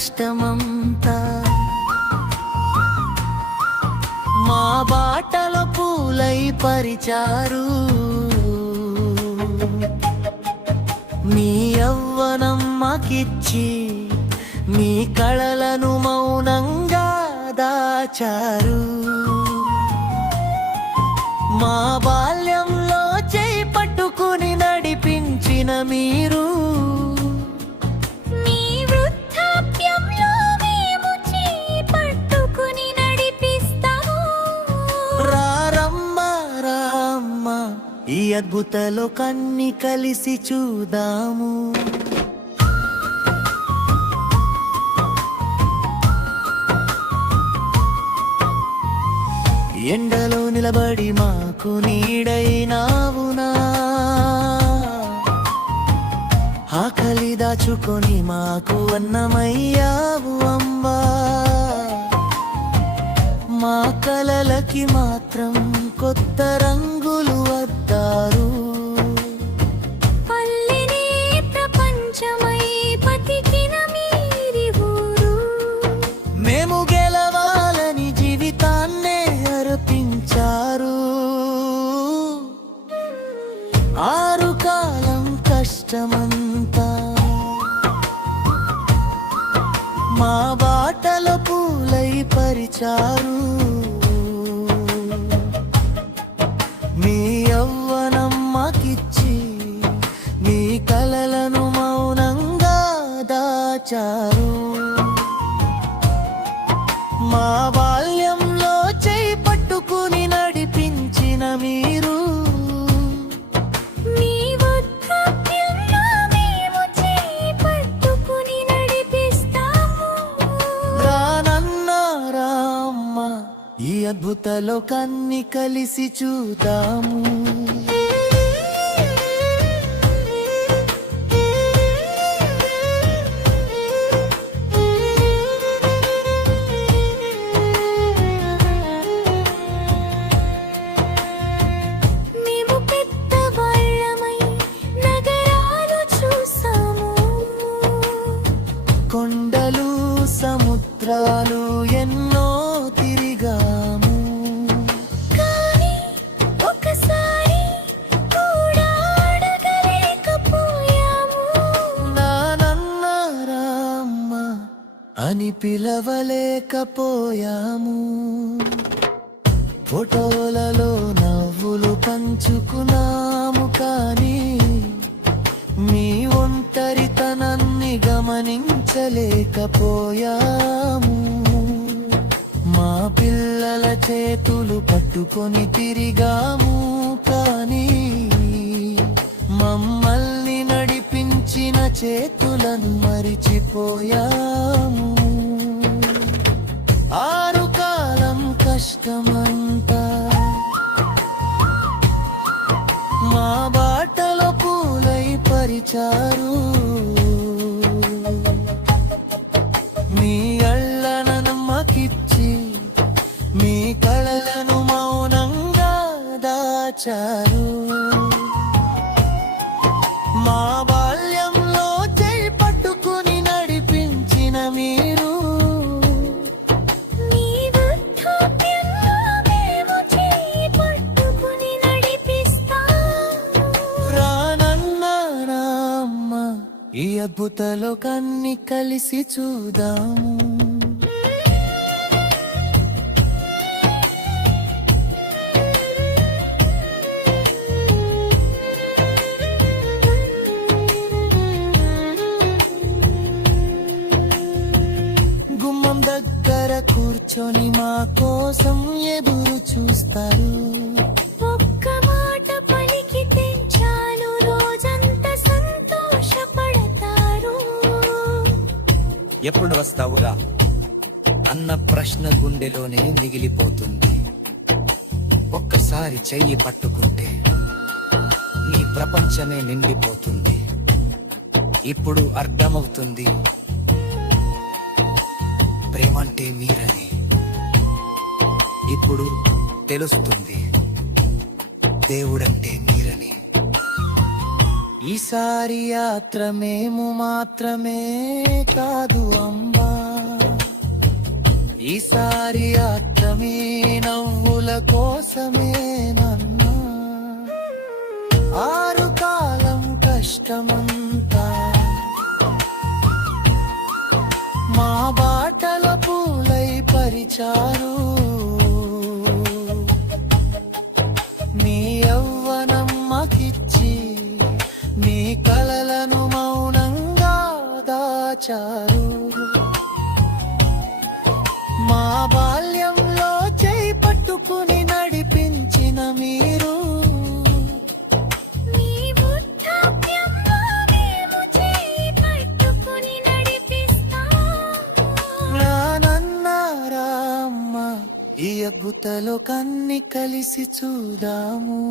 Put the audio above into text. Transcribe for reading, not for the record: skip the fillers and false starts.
కష్టమంతా మా బాటలో పూలై పరిచారు. మీ యవ్వనం మాకిచ్చి మీ కళలను మౌనంగా దాచారు. మా బాల్యంలో చేయి పట్టుకుని నడిపించిన మీరు మీ వృద్ధాప్యంలో మేము చేయి పట్టుకుని నడిపిస్తాము. రారమ్మ రామ్మ ఈ అద్భుత లోకాన్ని కలిసి చూద్దాము. ఎండలో నిలబడి మాకు నీడైనావునా, ఆకలి దాచుకొని మాకు అన్నమయ్యావు అమ్మా. మా కలలకి మాత్రం కొత్త రంగులు వద్దారు. పల్లెనే ప్రపంచమై బతికిన మీరి ఊరు. మేము గెలవాలని జీవితాన్నే అర్పించారు. ఆరు కాలం కష్టమంతా మా బాటలో పూలై పరిచారు. మీ యవ్వనం మాకిచ్చి మీ కలలను మౌనంగా దాచారు. మా బాల్యంలో చేయి పట్టుకుని నడిపించిన మీరు మీ వృద్ధాప్యంలో మేము చేయి పట్టుకుని నడిపిస్తాము. రానన్న రామ్మ ఈ అద్భుత లోకాన్ని కలిసి చూద్దాము. మేము పెద్దవాళ్ళమై నగరాలు చూసాము. కొండలు సముద్రాలు ఎన్నో తిరిగాము. కానీ ఒకసారి కూడా అడగలేకపోయాము. నానన్న రామ్మ అని పిలవలేకపోయాము. ఫోటోలలో నవ్వులు పంచుకున్నాము, కానీ మీ ఒంటరితనాన్ని గమనించలేకపోయాము. మా పిల్లల చేతులు పట్టుకొని తిరిగాము, కానీ మమ్మల్ని నడిపించిన చేతులను మరిచిపోయాము. ఆరు కాలం కష్టమంతా మా బాటలో పూలై పరిచారు. మీ అళ్ళను మాకిచ్చి మీ కళలను మౌనంగా దాచారు. మా బాల్యంలో చేయి పట్టుకుని నడిపించిన మీరు మీ వృద్ధాప్యంలో మేము చేయి పట్టుకుని నడిపిస్తాము. రానన్న రామ్మ ఈ అద్భుత లోకాన్ని కలిసి చూద్దాము. గుమ్మం దగ్గర కూర్చొని మా కోసం ఎదురు చూస్తారు. ఒక్క మాట పలికితే చాలు రోజంతా సంతోషపడతారు. ఎప్పుడు వస్తావురా అన్న ప్రశ్న గుండెలోనే మిగిలిపోతుంది. ఒక్కసారి చెయ్యి పట్టుకుంటే నీ ప్రపంచమే నిండిపోతుంది. ఇప్పుడు అర్థమవుతుంది ప్రేమంటే మీరని. ఇప్పుడు తెలుస్తుంది దేవుడంటే మీరని. ఈసారి యాత్ర మేము మాత్రమే కాదు అంబా, ఈసారి యాత్రమే నవ్వుల కోసమే నన్నా ఆరు కాలం కష్టమంతా మా బాటల పూలై పరిచారు మీ యవ్వనం మాకిచ్చి మీ కలలను మౌనంగా దాచారు మా బాల్యంలో చేయి పట్టుకుని నడిపించిన మీరు మీ వృద్ధాప్యంలో మేము చేయి పట్టుకుని నడిపిస్తాం. రానన్నారా అమ్మ ఈ అద్భుతలో కన్ని కలిసి చూదాము